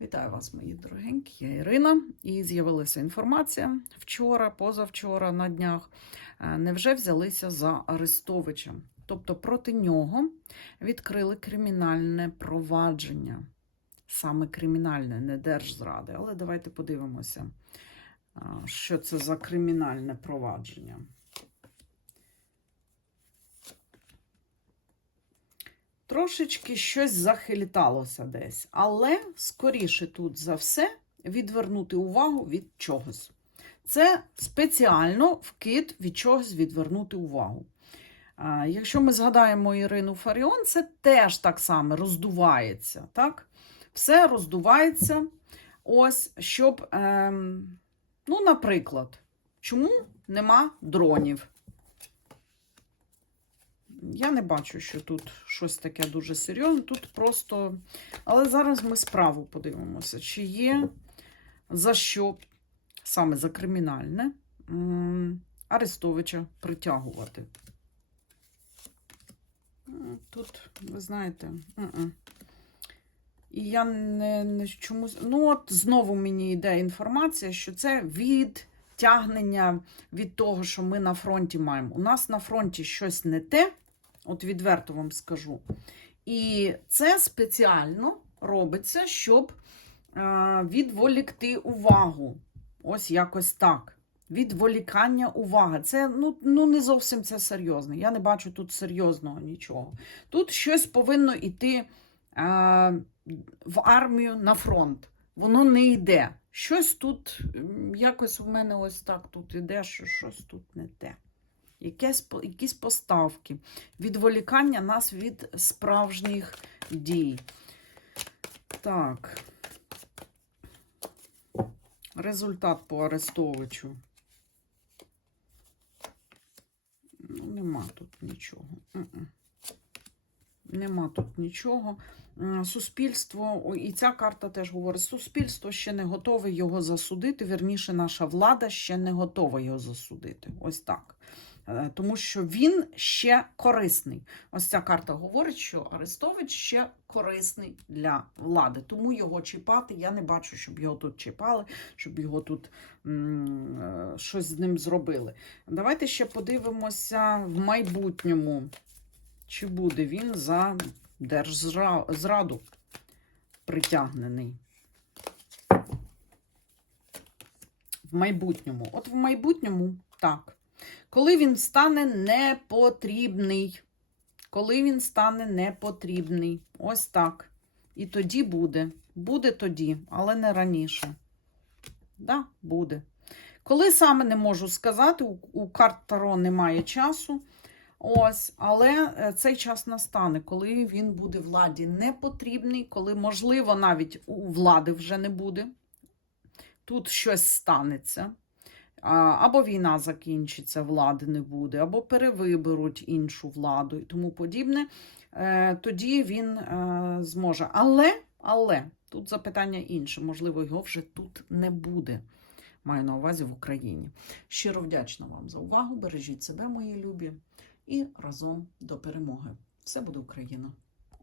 Вітаю вас, мої дорогенькі. Я Ірина. І з'явилася інформація вчора, позавчора, на днях. Е, Невже взялися за Арестовича? Тобто проти нього відкрили кримінальне провадження. Саме кримінальне, не держзради. Але давайте подивимося, е, що це за кримінальне провадження. Трошечки щось захиліталося десь, але скоріше тут за все відвернути увагу від чогось. Це спеціально вкид від чогось відвернути увагу. Якщо ми згадаємо Ірину Фаріон, це теж так само роздувається. так? Все роздувається. Ось, щоб, ем, ну, наприклад, чому нема дронів? Я не бачу, що тут щось таке дуже серйозне. Тут просто. Але зараз ми справу подивимося, чи є за що саме за кримінальне Арестовича притягувати. Тут, ви знаєте, і я не, не чомусь. Ну, от знову мені йде інформація, що це відтягнення від того, що ми на фронті маємо. У нас на фронті щось не те. От відверто вам скажу. І це спеціально робиться, щоб е, відволікти увагу. Ось якось так. Відволікання уваги. Це ну, ну не зовсім це серйозно. Я не бачу тут серйозного нічого. Тут щось повинно йти е, в армію на фронт. Воно не йде. Щось тут, якось у мене ось так тут іде, що щось тут не те якесь, якісь поставки, відволікання нас від справжніх дій. Так. Результат по Арестовичу. Ну, нема тут нічого. Нема тут нічого. Суспільство, і ця карта теж говорить: суспільство ще не готове його засудити. Вірніше, наша влада ще не готова його засудити. Ось так. Е, Тому що він ще корисний. Ось ця карта говорить, що Арестович ще корисний для влади. Тому його чіпати. Я не бачу, щоб його тут чіпали, щоб його тут е, щось з ним зробили. Давайте ще подивимося в майбутньому, чи буде він за держзраду притягнений. В майбутньому. От в майбутньому так. Коли він стане непотрібний. Коли він стане непотрібний. Ось так. І тоді буде. Буде тоді, але не раніше. Да, буде. Коли саме не можу сказати, у, карт Таро немає часу. Ось, але е, цей час настане, коли він буде владі не потрібний, коли, можливо, навіть у влади вже не буде. Тут щось станеться. Або війна закінчиться, влади не буде, або перевиберуть іншу владу і тому подібне. Е, Тоді він е, зможе. Але, але тут запитання інше, можливо, його вже тут не буде. Маю на увазі в Україні. Щиро вдячна вам за увагу. Бережіть себе, мої любі, і разом до перемоги. Все буде Україна!